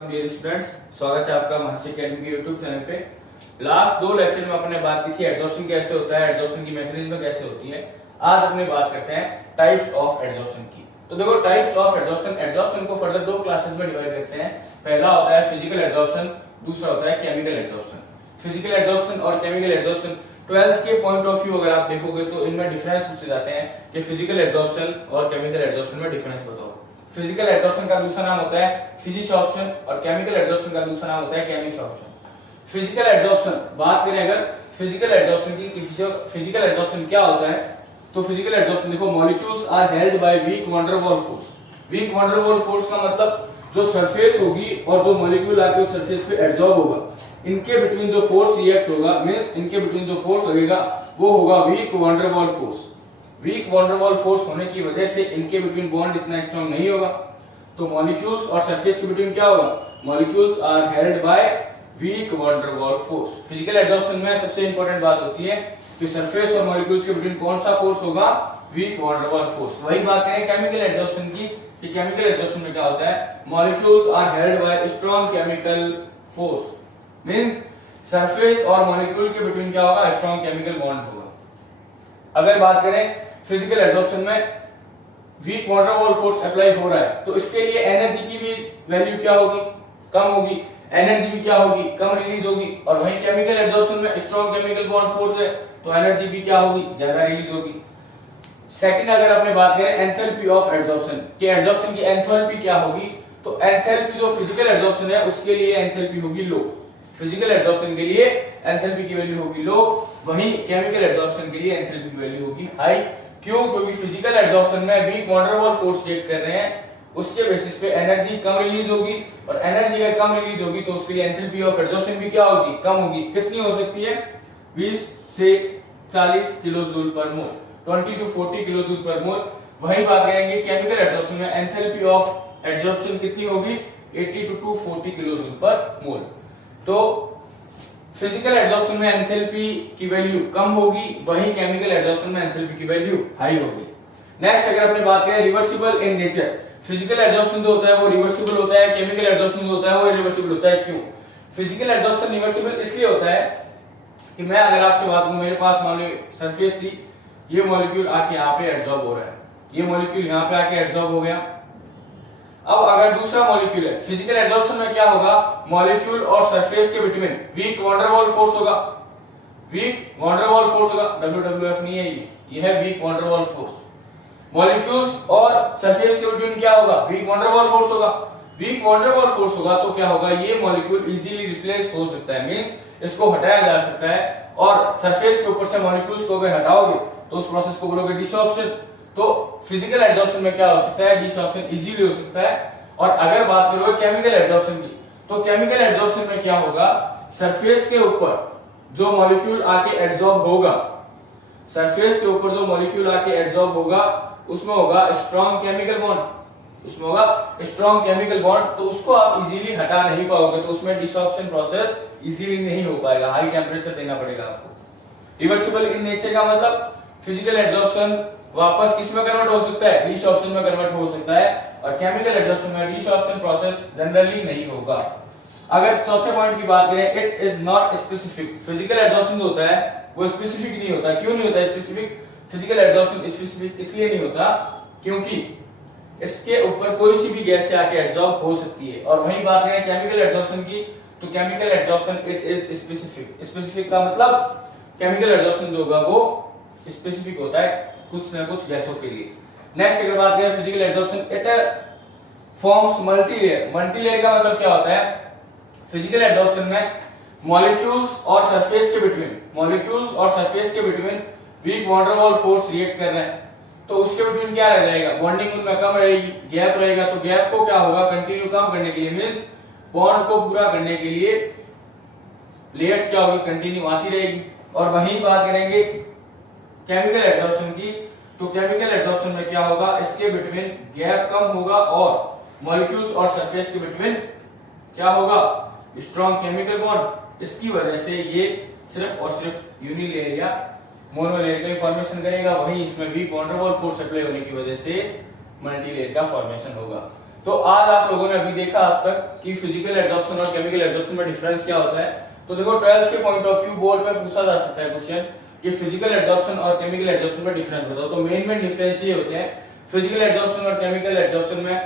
Dear students, स्वागत है आपका महर्षि अकेडमी के यूट्यूब चैनल पे। लास्ट दो लेक्चर में अपने बात की थी एडजॉर्प्शन कैसे होता है, एडजॉर्प्शन की मैकेनिज्म कैसे होती है। आज अपने बात करते हैं टाइप्स ऑफ एडजॉर्प्शन की। तो देखो, टाइप्स ऑफ एडजॉर्प्शन, एडजॉर्प्शन को फर्दर दो क्लासेस में डिवाइड करते हैं। पहला होता है फिजिकल एडजॉर्प्शन, दूसरा होता है केमिकल एडजॉर्प्शन। फिजिकल एडजॉर्प्शन और केमिकल एडजॉर्प्शन 12th के पॉइंट ऑफ व्यू अगर आप देखोगे तो इनमें डिफरेंस पूछे जाते हैं कि फिजिकल एडजॉर्प्शन और केमिकल एडजॉर्प्शन में डिफरेंस बताओ। फिजिकल एडजॉर्प्शन का दूसरा नाम होता है फिजिसॉर्प्शन और केमिकल एडजॉर्प्शन का दूसरा नाम होता है केमिसॉर्प्शन। फिजिकल एडजॉर्प्शन बात करें अगर फिजिकल एडजॉर्प्शन की, फिजिकल एडजॉर्प्शन क्या होता है, तो फिजिकल एडजॉर्प्शन देखो, molecules are held by weak van der Waals force. Weak van der Waals force का मतलब जो सरफेस होगी और जो मॉलिक्यूल आके उस सरफेस पे एब्जॉर्ब होगा, इनके बिटवीन जो फोर्स रिएक्ट होगा, मींस इनके बिटवीन जो फोर्स लगेगा वो होगा weak van der Waals force. Weak van der Waals force होने की वजह से इनके बिटवीन बॉन्ड इतना स्ट्रांग नहीं होगा, तो मॉलिक्यूल्स और सरफेस के बिटवीन क्या होगा, molecules are held by weak van der Waals force. Physical adsorption में सबसे इंपॉर्टेंट बात होती है कि सरफेस और मॉलिक्यूल्स के बिटवीन कौन सा फोर्स होगा, weak van der Waals force. वही बात करें केमिकल एडजॉर्प्शन की, कि केमिकल एडजॉर्प्शन में क्या होता है, molecules are held by strong chemical force. Means surface और मॉलिक्यूल के बिटवीन क्या होगा, स्ट्रांग केमिकल बॉन्ड होगा। अगर बात करें फिजिकल एडजॉर्प्शन में weak van der Waals force apply हो रहा है, तो इसके लिए एनर्जी की भी वैल्यू क्या होगी, कम होगी। एनर्जी भी क्या होगी, कम रिलीज होगी। और वहीं केमिकल एडजॉर्प्शन में स्ट्रांग केमिकल बॉन्ड फोर्स है, तो एनर्जी भी क्या होगी, ज्यादा रिलीज होगी। सेकंड, अगर आपने बात करें एंथैल्पी ऑफ एडजॉर्प्शन कि एडजॉर्प्शन की एंथैल्पी क्या होगी, तो एंथैल्पी जो फिजिकल एडजॉर्प्शन है उसके लिए एंथैल्पी होगी लो। फिजिकल एडजॉर्प्शन के लिए एंथैल्पी की वैल्यू होगी लो, वहीं केमिकल एडजॉर्प्शन के लिए एंथैल्पी की वैल्यू होगी हाई। क्यों? क्योंकि फिजिकल एडजॉर्प्शन में weak van der Waals force check कर रहे हैं, उसके बेसिस पे एनर्जी कम रिलीज होगी, और एनर्जी अगर कम रिलीज होगी तो उसके लिए एंथैल्पी ऑफ एडजॉर्प्शन भी क्या होगी, कम होगी। कितनी हो सकती है, 20 से 40 किलो जूल पर मोल, 20 to 40 किलो जूल पर मोल। वही बात करेंगे केमिकल एडजॉर्प्शन में एंथैल्पी ऑफ एडजॉर्प्शन कितनी होगी, 80 to 240 किलो जूल पर मोल। तो फिजिकल एडजॉर्प्शन में एंथैल्पी की वैल्यू कम होगी, वहीं केमिकल एडजॉर्प्शन में एंथैल्पी की वैल्यू हाई होगी। नेक्स्ट, अगर अपने बात करें reversible in nature, physical adsorption जो होता है वो रिवर्सिबल होता है, केमिकल एडजॉर्प्शन जो होता है वो इरिवर्सिबल होता है। क्यों? फिजिकल एडजॉर्प्शन रिवर्सिबल इसलिए होता है कि मैं अगर आपसे बात करूं, मेरे पास मान लो सरफेस थी, ये मॉलिक्यूल आके यहाँ पे एब्जॉर्ब हो रहा है, ये मॉलिक्यूल यहाँ पे आके एब्जॉर्ब हो गया। अब अगर दूसरा मॉलिक्यूल है, फिजिकल एडजॉर्प्शन में क्या होगा, मॉलिक्यूल और सरफेस के between weak van der Waals force होगा, weak van der Waals force होगा, WWF नहीं है ये है weak van der Waals force. Molecules और सरफेस के बिटवीन क्या होगा, weak van der Waals force होगा। Weak van der Waals force होगा तो क्या होगा, ये मॉलिक्यूल इजीली रिप्लेस हो सकता है, मींस इसको हटाया जा सकता है। और सरफेस के ऊपर से मॉलिक्यूल्स को अगर हटाओगे तो उस प्रोसेस को बोलोगे डिसॉर्प्शन। तो फिजिकल एडजॉर्प्शन में क्या हो सकता है, डिसॉर्प्शन इजीली हो सकता है। और अगर बात करोगे केमिकल एडजॉर्प्शन की, तो केमिकल एडजॉर्प्शन में क्या होगा, सरफेस के ऊपर जो मॉलिक्यूल आके एब्जॉर्ब होगा, सरफेस के ऊपर जो मॉलिक्यूल आके एब्जॉर्ब होगा उसमें होगा स्ट्रॉन्ग केमिकल बॉन्ड, उसमें होगा स्ट्रॉन्ग केमिकल बॉन्ड, तो उसको आप इजीली हटा नहीं पाओगे, तो उसमें डिसॉर्प्शन प्रोसेस इजीली नहीं हो पाएगा, हाई टेम्परेचर देना पड़ेगा आपको। रिवर्सिबल इन नेचर का मतलब फिजिकल एडजॉर्प्शन वापस किस में कन्वर्ट हो सकता है, डिसॉर्प्शन में कन्वर्ट हो सकता है, और केमिकल एडजॉर्प्शन में डिसॉर्प्शन प्रोसेस जनरली नहीं होगा। अगर चौथे पॉइंट की बात करें, it is not specific. Physical adsorption जो होता है वो स्पेसिफिक नहीं होता। क्यों नहीं होता स्पेसिफिक? फिजिकल एडजॉर्प्शन स्पेसिफिक इसलिए नहीं होता क्योंकि इसके ऊपर कोई सी भी गैस से आके एब्जॉर्ब हो सकती है। और वही बात करें केमिकल एडजॉर्प्शन की, तो chemical adsorption it is specific. Specific का मतलब केमिकल एडजॉर्प्शन जो होगा वो स्पेसिफिक होता है कुछ न कुछ गैसों के लिए। नेक्स्ट, अगर बात करें physical adsorption, it forms multilayer. Multilayer का मतलब क्या होता है, फिजिकल एडजॉर्प्शन में मॉलिक्यूल्स और सरफेस के बिटवीन, मॉलिक्यूल्स और सरफेस के between weak van der Waals force react कर रहे हैं, तो उसके बिटवीन क्या रह जाएगा, बॉन्डिंग उनमें कम रहेगी, गैप रहेगा। तो गैप को क्या होगा, कंटिन्यू कम करने के लिए, मींस बॉन्ड को पूरा करने के लिए लेयर्स क्या होगी, कंटिन्यू आती रहेगी। और वहीं बात करेंगे केमिकल एडजॉर्प्शन की, तो केमिकल एडजॉर्प्शन में क्या होगा, इसके बिटवीन गैप कम होगा और मॉलिक्यूल्स और सरफेस के बिटवीन क्या होगा, स्ट्रॉन्ग केमिकल बॉन्ड। इसकी वजह से ये सिर्फ और सिर्फ यूनिलेयर या मोनोलेयर का फॉर्मेशन करेगा, वहीं इसमें भी weak van der Waals force apply होने की वजह से मल्टीलेयर का फॉर्मेशन होगा। तो आज आप लोगों ने अभी देखा अब तक कि फिजिकल एब्जॉर्प्शन और केमिकल एब्जॉर्प्शन में डिफरेंस क्या होता है। तो देखो 12th के पॉइंट ऑफ व्यू बोर्ड में पूछा जा सकता है क्वेश्चन कि फिजिकल एब्जॉर्प्शन और केमिकल एब्जॉर्प्शन में डिफरेंस बताओ। तो मेन डिफरेंस ये होते हैं फिजिकल एब्जॉर्प्शन और केमिकल एब्जॉर्प्शन में।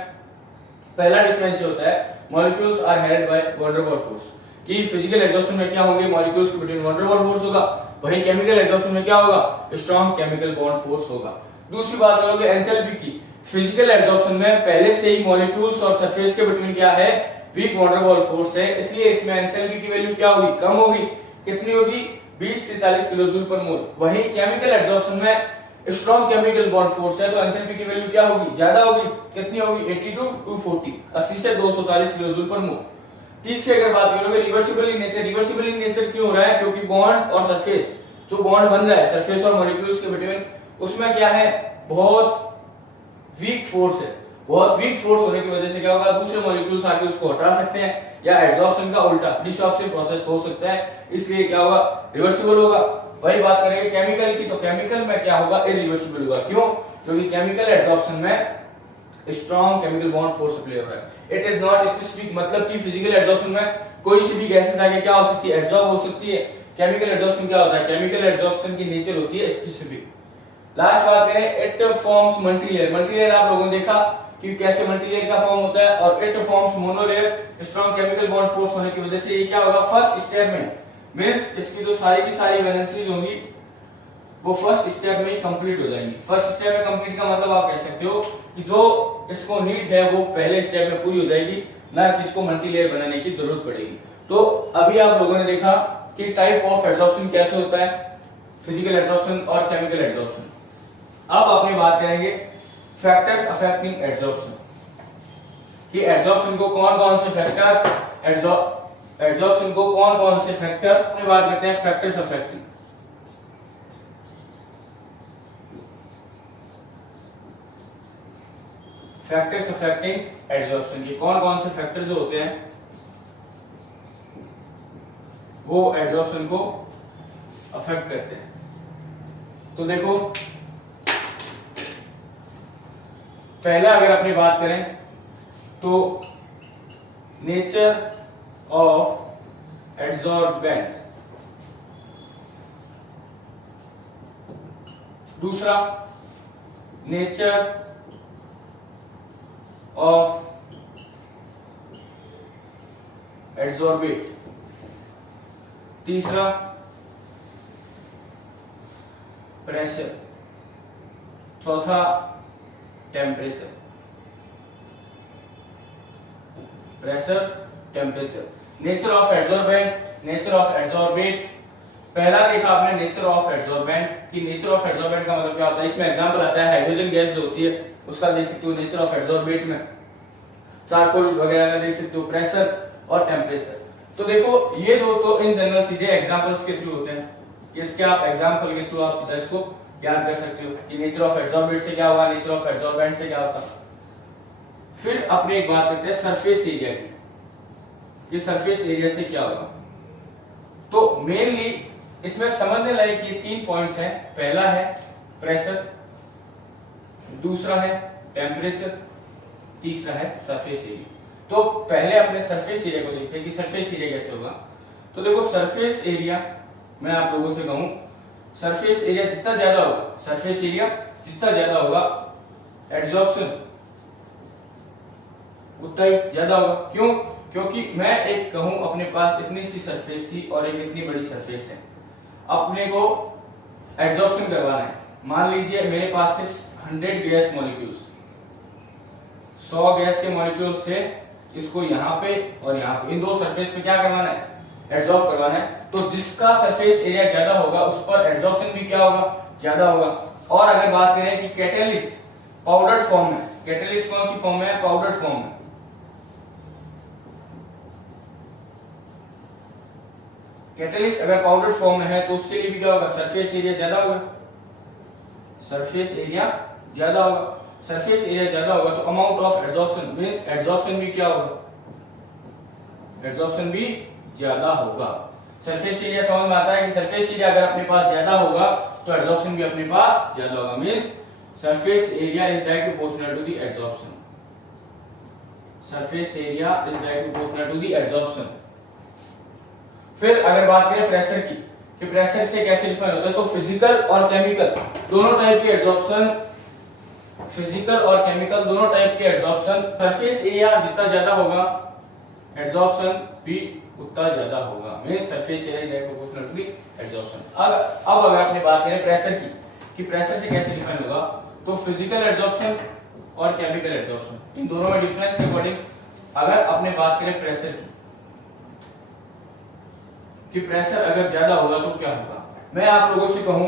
पहला डिफरेंस होता है molecules are held by van der Waals force, कि फिजिकल एब्जॉर्प्शन में क्या होंगे, मॉलिक्यूल्स के between van der Waals force होगा, वहीं केमिकल एब्जॉर्प्शन में क्या होगा, स्ट्रॉन्ग केमिकल बॉन्ड फोर्स होगा। दूसरी बात करोगे एंथैल्पी की, फिजिकल एब्जॉर्प्शन में पहले से ही मॉलिक्यूल्स और सरफेस के बिटवीन क्या है, weak van der Waals force है, इसलिए इसमें एंथैल्पी की वैल्यू क्या होगी, कम होगी। कितनी होगी, 20 से 40 किलोजूल पर मोल। वहीं केमिकल एब्जॉर्प्शन में स्ट्रॉन्ग केमिकल बॉन्ड फोर्स है, तो एंथैल्पी की वैल्यू क्या होगी, ज्यादा होगी। कितनी होगी, 80 to 240, 80 से 240 किलोजूल पर मोल। तीसरी अगर बात करोगे reversible in nature, reversible in nature क्यों हो रहा है, क्योंकि बॉन्ड और सरफेस, जो बॉन्ड बन रहा है सरफेस और मॉलिक्यूल्स के बिटवीन, उसमें क्या है, बहुत वीक फोर्स है। बहुत वीक फोर्स होने की वजह से क्या होगा, दूसरे मॉलिक्यूल्स आके उसको हटा सकते हैं, या एब्जॉर्प्शन का उल्टा डिसॉर्प्शन प्रोसेस हो सकता है, इसलिए क्या होगा, रिवर्सिबल होगा। वही बात करेंगे केमिकल की, तो केमिकल में क्या होगा, इरिवर्सिबल होगा। क्यों, क्योंकि केमिकल एब्जॉर्प्शन में strong chemical bond force apply हो रहा है। इट इज नॉट स्पेसिफिक, मतलब कि फिजिकल एब्जॉर्प्शन में कोई सी भी गैसेस आके क्या हो सकती है, एब्जॉर्ब हो सकती है। केमिकल एब्जॉर्प्शन क्या होता है, केमिकल एब्जॉर्प्शन की नेचर होती है स्पेसिफिक। लास्ट बात करें, इट फॉर्म्स मल्टीलेयर। मल्टीलेयर आप लोगों ने देखा कि कैसे मल्टीलेयर का फॉर्म होता है, और it forms monolayer. Strong chemical bond force होने की वजह से ये क्या होगा, फर्स्ट स्टेप में, मींस इसकी जो सारी की सारी वैलेंसीज होंगी वो फर्स्ट स्टेप में ही कंप्लीट हो जाएंगी। फर्स्ट स्टेप में कंप्लीट का मतलब आप कह सकते हो कि जो इसको नीड है वो पहले स्टेप में पूरी हो जाएगी, ना कि इसको मल्टीलेयर बनाने की जरूरत पड़ेगी। तो अभी आप लोगों ने देखा कि टाइप ऑफ एब्जॉर्प्शन कैसे होता है, फिजिकल एब्जॉर्प्शन और केमिकल एब्जॉर्प्शन। अब अपनी बात करेंगे फैक्टर्स अफेक्टिंग एब्जॉर्प्शन, कि एब्जॉर्प्शन को कौन कौन से फैक्टर, एब्जॉर्प्शन को कौन कौन से फैक्टर, अपनी बात करते हैं factors affecting. Factors affecting absorption की कौन कौन से फैक्टर जो होते हैं वो एब्जॉर्प्शन को अफेक्ट करते हैं। तो देखो पहला अगर अपनी बात करें तो नेचर ऑफ एब्जॉर्बेंट, दूसरा नेचर ऑफ एब्जॉर्बेट, तीसरा प्रेशर, चौथा temperature. Pressure, temperature. Nature of absorbent, nature of absorbent. पहला देखा आपने नेचर ऑफ एब्जॉर्बेंट, कि नेचर ऑफ एब्जॉर्बेंट का मतलब क्या होता है, इसमें एग्जांपल आता है हाइड्रोजन गैस जो होती है उसका देख सकते हो नेचर ऑफ एब्जॉर्बेट में, चारकोल वगैरह का देख सकते हो, प्रेशर और टेम्परेचर। तो देखो ये दो तो इन जनरल सीधे एग्जांपल्स के थ्रू होते हैं, इसके आप एग्जांपल के थ्रू आप सीधा इसको याद कर सकते हो कि नेचर ऑफ एब्जॉर्बेट से क्या होगा, नेचर ऑफ एब्जॉर्बेंट से क्या होगा। फिर अपने एक बात करते हैं सरफेस एरिया की, ये सरफेस एरिया से क्या होगा। तो मेनली इसमें समझने लायक ये 3 पॉइंट्स हैं। पहला है प्रेशर, दूसरा है टेम्परेचर, तीसरा है सरफेस एरिया। तो पहले अपने सरफेस एरिया को देखते हैं कि सरफेस एरिया कैसे होगा। तो देखो सरफेस एरिया, मैं आप लोगों से कहूं सरफेस एरिया जितना ज्यादा होगा, सरफेस एरिया जितना ज्यादा होगा एब्जॉर्प्शन उतना ही ज्यादा होगा। क्यों, क्योंकि मैं एक कहूं अपने पास इतनी सी सरफेस थी और एक इतनी बड़ी सरफेस है, अपने को एब्जॉर्प्शन करवाना है। मान लीजिए मेरे पास थे 100 गैस मॉलिक्यूल्स, 100 गैस के मॉलिक्यूल्स थे, इसको यहाँ पे और यहाँ पे इन दो सरफेस पे क्या करवाना है, एब्जॉर्ब करवाना है। तो जिसका सरफेस एरिया ज्यादा होगा उस पर एब्जॉर्प्शन भी क्या होगा, ज्यादा होगा। और अगर बात करें कि कैटलिस्ट पाउडर फॉर्म में, कैटलिस्ट कौन सी फॉर्म में है, पाउडर फॉर्म में, कैटलिस्ट अगर पाउडर फॉर्म में है तो उसके लिए भी क्या होगा, सरफेस एरिया ज्यादा होगा, सरफेस एरिया ज्यादा होगा। सरफेस एरिया ज्यादा होगा तो amount of absorption means absorption भी क्या होगा, एब्जॉर्प्शन भी ज्यादा होगा। सरफेस एरिया समझ में आता है कि सरफेस एरिया अगर अपने पास ज्यादा होगा तो एब्जॉर्प्शन भी अपने पास ज्यादा होगा, means surface area is directly proportional to the absorption. Surface area is directly proportional to the absorption. फिर अगर बात करें प्रेशर की कि प्रेशर से कैसे डिफाइन होता है, तो फिजिकल और केमिकल दोनों टाइप के एब्जॉर्प्शन, फिजिकल और केमिकल दोनों टाइप के एब्जॉर्प्शन, सरफेस एरिया जितना ज्यादा होगा एब्जॉर्प्शन भी उतना ज्यादा होगा, means surface area is proportional to the absorption. अब अगर आपने बात करें प्रेशर की कि प्रेशर से कैसे डिफाइन होगा, तो फिजिकल एब्जॉर्प्शन और केमिकल एब्जॉर्प्शन इन दोनों में डिफरेंस के अकॉर्डिंग अगर आपने बात करें प्रेशर की कि प्रेशर अगर ज्यादा होगा तो क्या होगा, मैं आप लोगों से कहूं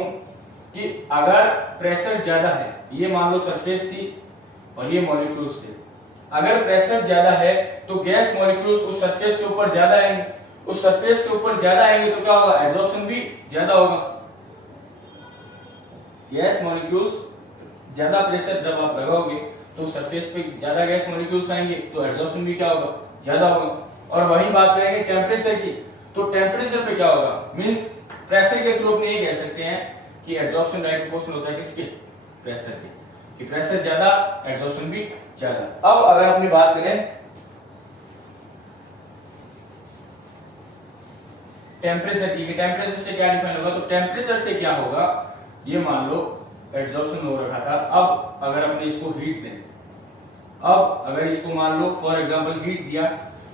कि अगर प्रेशर ज्यादा है, ये मान लो सरफेस थी और ये मॉलिक्यूल्स थे, अगर प्रेशर ज्यादा है तो गैस मॉलिक्यूल्स उस सरफेस के ऊपर ज्यादा आएंगे, उस सरफेस के ऊपर ज्यादा आएंगे तो क्या होगा, एब्जॉर्प्शन भी ज्यादा होगा। गैस मॉलिक्यूल्स ज्यादा प्रेशर जब आप लगाओगे तो सरफेस पे ज्यादा गैस मॉलिक्यूल्स आएंगे तो एब्जॉर्प्शन भी क्या होगा, ज्यादा होगा। और वही बात करेंगे टेम्परेचर की, तो टेम्परेचर पे क्या होगा, मींस प्रेशर के थ्रू अपने ये कह सकते हैं कि एब्जॉर्प्शन डायरेक्ट प्रोपोर्शनल होता है किसके, प्रेशर के, कि प्रेशर ज्यादा एब्जॉर्प्शन भी ज्यादा। अब अगर अपनी बात करें टेम्परेचर की, टेम्परेचर से क्या डिफाइन होगा, तो टेम्परेचर से क्या होगा, ये मान लो एब्जॉर्प्शन हो रखा था, अब अगर अपने इसको हीट दें, अब अगर इसको मान लो फॉर एग्जांपल हीट दिया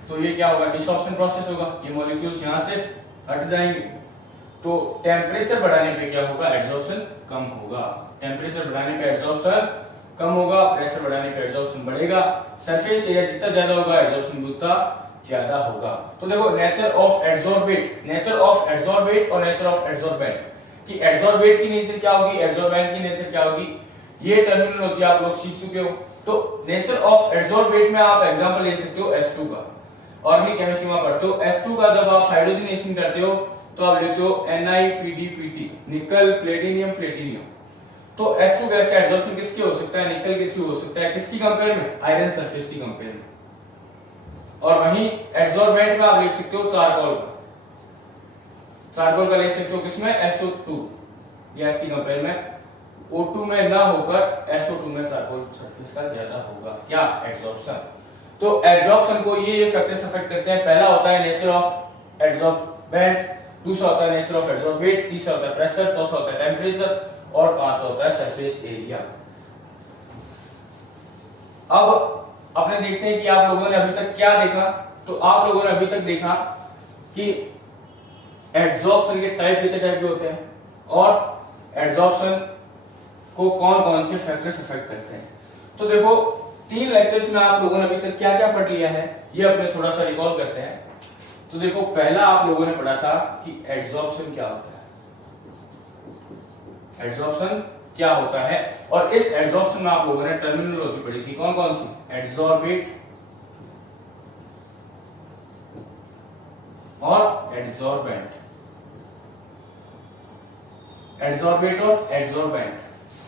तो ये क्या होगा, डिसॉर्प्शन प्रोसेस होगा, ये मॉलिक्यूल्स यहां से हट जाएंगे, तो टेम्परेचर बढ़ाने पे क्या होगा, एब्जॉर्प्शन कम होगा, टेम्परेचर बढ़ाने पे एब्जॉर्प्शन कम होगा, प्रेशर बढ़ाने पे एब्जॉर्प्शन बढ़ेगा, सरफेस एरिया जितना ज्यादा होगा एब्जॉर्प्शन भी उतना ज्यादा होगा। तो देखो nature of absorbent, nature of absorbent और नेचर ऑफ एब्जॉर्बेंट, कि एब्जॉर्बेट की नेचर क्या होगी, एब्जॉर्बेंट की नेचर क्या होगी, ये टर्मिनोलॉजी आप लोग सीख चुके हो। तो नेचर ऑफ एब्जॉर्बेट में आप एग्जांपल ले सकते हो H2 का, ऑर्गेनिक केमिस्ट्री में पढ़ते हो H2 का जब आप हाइड्रोजनेशन करते हो तो आप लेते हो NiPdPt, निकल प्लेटिनियम प्लेटिनियम। तो H2 गैस का एब्जॉर्प्शन किसके हो सकता है, निकल के थ्रू हो सकता है, किसकी कंपेयर में, आयरन सरफेस की कंपेयर में। और वहीं एब्जॉर्बेंट में आप ले सकते हो चारकोल का, चारकोल का ले सकते हो किसमें, SO2 गैस की कंपेयर में, O2 में ना होकर SO2 में चारकोल सरफेस का ज्यादा होगा, क्या, एब्जॉर्प्शन। तो एब्जॉर्प्शन को ये फैक्टर्स अफेक्ट करते हैं, पहला होता है नेचर ऑफ एब्जॉर्बेंट, दूसरा होता है नेचर ऑफ एब्जॉर्बेट, तीसरा होता है प्रेशर, चौथा होता है टेम्परेचर और पांचवा होता है सरफेस एरिया। अब अपने देखते हैं कि आप लोगों ने अभी तक क्या देखा, तो आप लोगों ने अभी तक देखा कि एब्जॉर्प्शन के टाइप कितने टाइप के होते हैं और एब्जॉर्प्शन को कौन कौन से फैक्टर्स अफेक्ट करते हैं। तो देखो 3 लेक्चर्स में आप लोगों ने अभी तक क्या क्या पढ़ लिया है, ये अपने थोड़ा सा रिकॉल करते हैं। तो देखो पहला आप लोगों ने पढ़ा था कि एब्जॉर्प्शन क्या होता है, एब्जॉर्प्शन क्या होता है, और इस एब्जॉर्प्शन में आप लोगों ने टर्मिनोलॉजी पढ़ी थी, कौन कौन सी, एब्जॉर्बेट और एब्जॉर्बेंट, एब्जॉर्बेट और एब्जॉर्बेंट।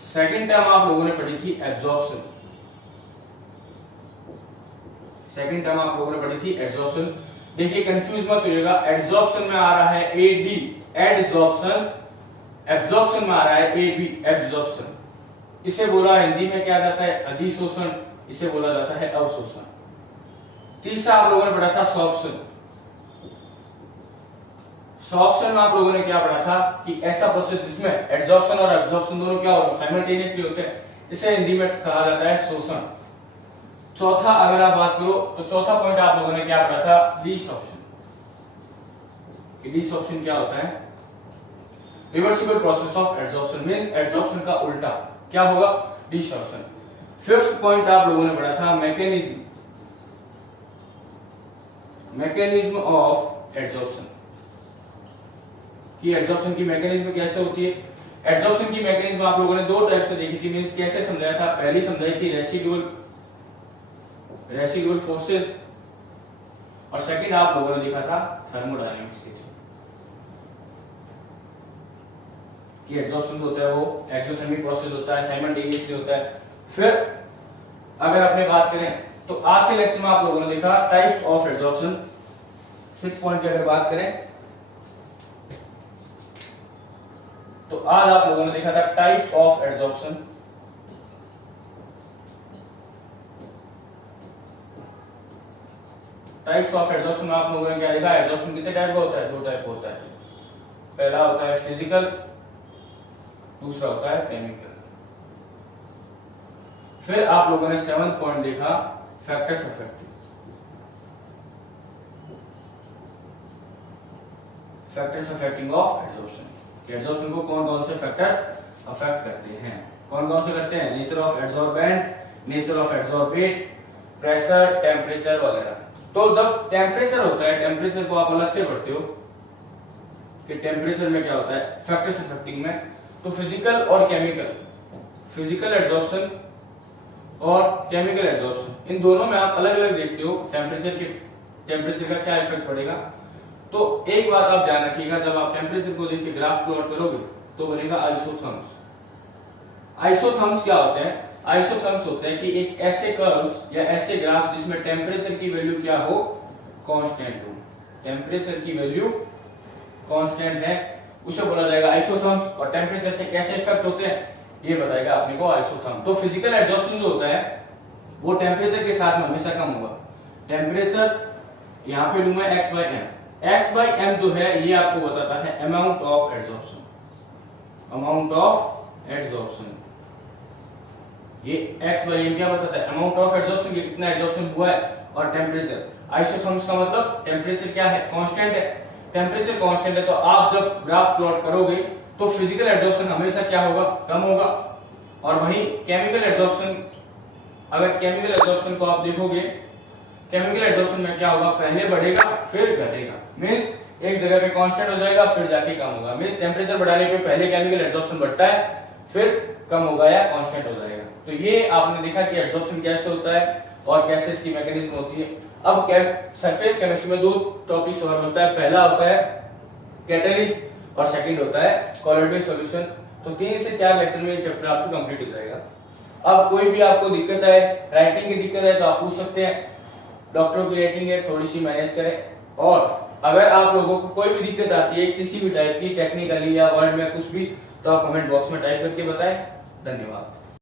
सेकंड टर्म आप लोगों ने पढ़ी थी एब्जॉर्प्शन, सेकंड टर्म आप लोगों ने पढ़ी थी एब्जॉर्प्शन। देखिए कंफ्यूज मत होइएगा, एब्जॉर्प्शन में आ रहा है एडी एडजॉर्प्शन, एब्जॉर्प्शन में आ रहा है एबी एब्जॉर्प्शन। इसे बोला हिंदी में क्या जाता है, अधिशोषण, इसे बोला जाता है अवशोषण। तीसरा आप लोगों ने पढ़ा था सॉर्प्शन, सॉर्प्शन में आप लोगों ने क्या पढ़ा था कि ऐसा प्रोसेस जिसमें एब्जॉर्प्शन और एब्जॉर्प्शन दोनों क्या होते हैं, साइमल्टेनियसली होते हैं, इसे हिंदी में कहा जाता है शोषण। चौथा अगर आप बात करो तो चौथा पॉइंट आप लोगों ने क्या पढ़ा था, डिसॉर्प्शन। डिसॉर्प्शन क्या होता है, reversible process of absorption, means absorption का उल्टा क्या होगा, डिसॉर्प्शन। फिफ्थ पॉइंट आप लोगों ने पढ़ा था मैकेनिज्म, मैकेनिज्म ऑफ एब्जॉर्प्शन, कि एब्जॉर्प्शन की मैकेनिज्म कैसे होती है। एब्जॉर्प्शन की मैकेनिज्म आप लोगों ने 2 टाइप से देखी थी, मींस कैसे समझाया था, पहली समझाई थी रेसिडुअल फोर्सेस, और सेकंड आप लोगों ने देखा था थर्मोडायनामिक्स के थ्रू, कि एब्जॉर्प्शन होता है वो एक्सोथर्मिक प्रोसेस होता है, साइमल्टेनियसली होता है। फिर अगर अपने बात करें तो आज के लेक्चर में आप लोगों ने देखा टाइप्स ऑफ एब्जॉर्प्शन। 6 पॉइंट की अगर बात करें तो आज आप लोगों ने देखा था types of absorption. Types of adsorption में आप लोगों ने क्या देखा, एड्सॉर्प्शन कितने टाइप का होता है, 2 टाइप का होता है। पहला होता है फिजिकल, दूसरा होता है केमिकल। फिर आप लोगों ने 7th पॉइंट देखा, factors affecting, factors affecting of adsorption. Adsorption को कौन कौन से फैक्टर्स अफेक्ट करते हैं, कौन कौन से करते हैं, nature of adsorbent, nature of adsorbate, pressure, temperature वगैरह। तो जब टेम्परेचर होता है, टेम्परेचर को आप अलग से पढ़ते हो कि टेम्परेचर में क्या होता है फैक्टर्स अफेक्टिंग में, तो फिजिकल और केमिकल, फिजिकल एड्सॉर्प्शन और केमिकल एड्सॉर्प्शन, इन दोनों में आप अलग अलग देखते हो टेम्परेचर का क्या इफेक्ट पड़ेगा। तो एक बात आप ध्यान रखिएगा, जब आप टेम्परेचर को देखिए ग्राफ प्लॉट करोगे तो बनेगा आइसोथर्म्स। आइसोथर्म्स क्या होते हैं, आइसोथर्म्स होते हैं कि एक ऐसे कर्व्स या ऐसे ग्राफ जिसमें टेम्परेचर की वैल्यू क्या हो, कांस्टेंट हो, टेम्परेचर की वैल्यू कांस्टेंट है, उसे बोला जाएगा आइसोथर्म्स। और टेम्परेचर से कैसे इफेक्ट होते हैं ये बताएगा अपने को आइसोथर्म। तो फिजिकल एड्सॉर्प्शन जो होता है वो टेम्परेचर के साथ में हमेशा कम होगा। टेम्परेचर यहाँ पे लूंगा x/m, x/m जो है ये आपको बताता है amount of adsorption, amount of adsorption. ये x/m क्या बताता है, अमाउंट ऑफ एड्सॉर्प्शन, कितना एड्सॉर्प्शन हुआ है। और टेम्परेचर, आइसोथर्म्स का मतलब टेम्परेचर क्या है, कांस्टेंट है, टेम्परेचर कांस्टेंट है, तो आप जब ग्राफ प्लॉट करोगे तो फिजिकल एड्सॉर्प्शन हमेशा क्या होगा, कम होगा। और वहीं केमिकल एड्सॉर्प्शन, अगर केमिकल एड्सॉर्प्शन को आप देखोगे, केमिकल एड्सॉर्प्शन में क्या होगा, पहले बढ़ेगा फिर घटेगा, मींस एक जगह पे कांस्टेंट हो जाएगा फिर जाके कम होगा। मींस टेम्परेचर बढ़ाने पे पहले केमिकल एड्सॉर्प्शन बढ़ता है फिर कम होगा या कांस्टेंट हो जाएगा। तो ये आपने देखा कि एड्सॉर्प्शन कैसे होता है और कैसे इसकी मैकेनिज्म होती है। अब सरफेस केमिस्ट्री में 2 टॉपिक्स और बचता है, पहला होता है कैटलिस्ट और सेकंड होता है कोलेटोइड सॉल्यूशन। तो 3 से 4 लेक्चर में ये चैप्टर आपका कंप्लीट हो जाएगा। अब कोई भी आपको दिक्कत है, राइटिंग की दिक्कत है तो आप पूछ सकते हैं, डॉक्टरों की राइटिंग है थोड़ी सी मैनेज करें। और अगर आप लोगों को कोई भी दिक्कत आती है किसी भी टाइप की, टेक्निकली या वर्ड में कुछ भी, तो आप कमेंट बॉक्स में टाइप करके बताएं। धन्यवाद।